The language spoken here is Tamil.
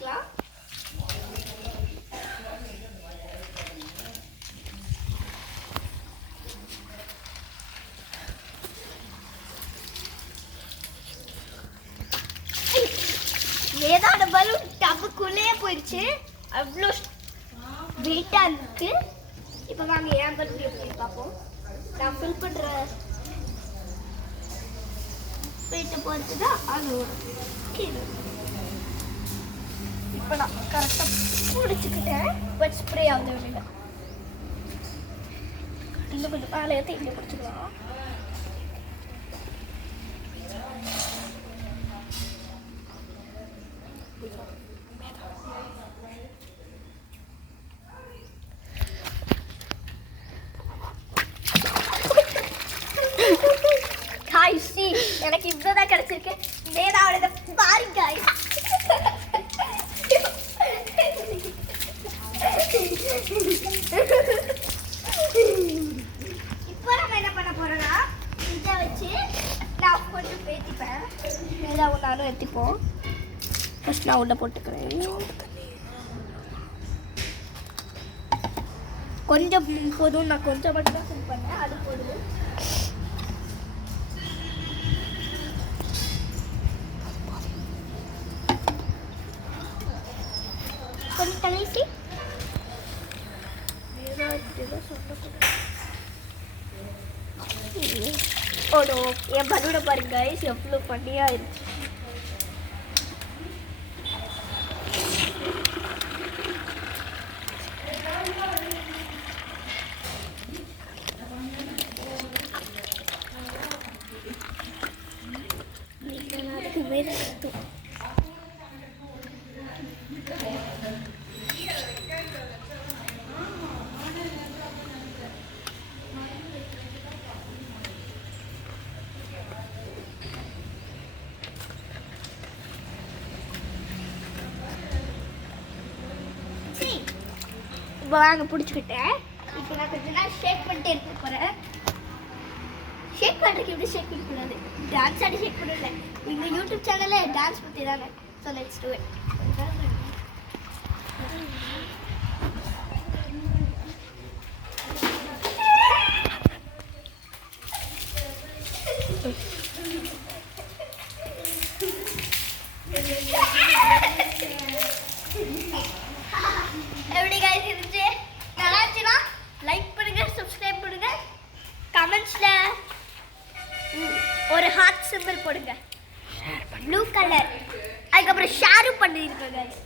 வச்சுக்கலாம். ஏதாவது பலூன் டப்புக்குள்ளேயே போயிடுச்சு. அவ்வளோ வெயிட்டாக இருக்கு. இப்போ வாங்க ஏன் பலூன் எப்படி பார்ப்போம். நான் ஃபில் பண்ணுற வெயிட்டை பொறுத்து தான் அது கீழே. இப்போ நான் கரெக்டாக பிடிச்சிக்கிட்டேன். பட் ஸ்ப்ரே ஆகுது வெளியில். இன்னும் கொஞ்சம் மேலே ஏற்றி இங்கே பிடிச்சிக்கலாம். எனக்கு இவ்வளோதான் கிடைச்சிருக்கு. வேதாவோட பாருங்க. இப்போ நம்ம என்ன பண்ண போறோம்னா இதை வச்சு நான் கொஞ்சம் பேத்திப்பேன். வேதாவும் நானும் ஏற்றிப்போம். ஃபர்ஸ்ட் நான் உள்ள போட்டுக்கிறேன். கொஞ்சம் போதும். நான் கொஞ்சம் மட்டும் தான் ஃபில் பண்ணேன். அது போதும். கொஞ்சம் கழிச்சு ஓடோ என் பலூன பாருங்க எவ்வளோ பண்ணியா இருந்துச்சு. இப்போ வாங்க பிடிச்சிக்கிட்டேன். இப்போ நான் கொஞ்ச நேரம் ஷேக் பண்ணிட்டே இருக்க போகிறேன். ஷேக் பண்ணுறதுக்கு எப்படி ஷேக் பண்ணக்கூடாது. டான்ஸ் ஆடி ஷேக் பண்ணல. எங்கள் யூடியூப் சேனலில் டான்ஸ் பற்றி தானே. So let's to it. எப்படி guys இருந்துச்சு? நல்லா இருந்துச்சுன்னா லைக் பண்ணுங்க, சப்ஸ்கிரைப் பண்ணுங்க, கமெண்ட்ஸ்ல ஒரு ஹார்ட் சிம்பிள் போடுங்க, ப்ளூ கலர். அதுக்கப்புறம் ஷேரும் பண்ணிருக்கோம் guys.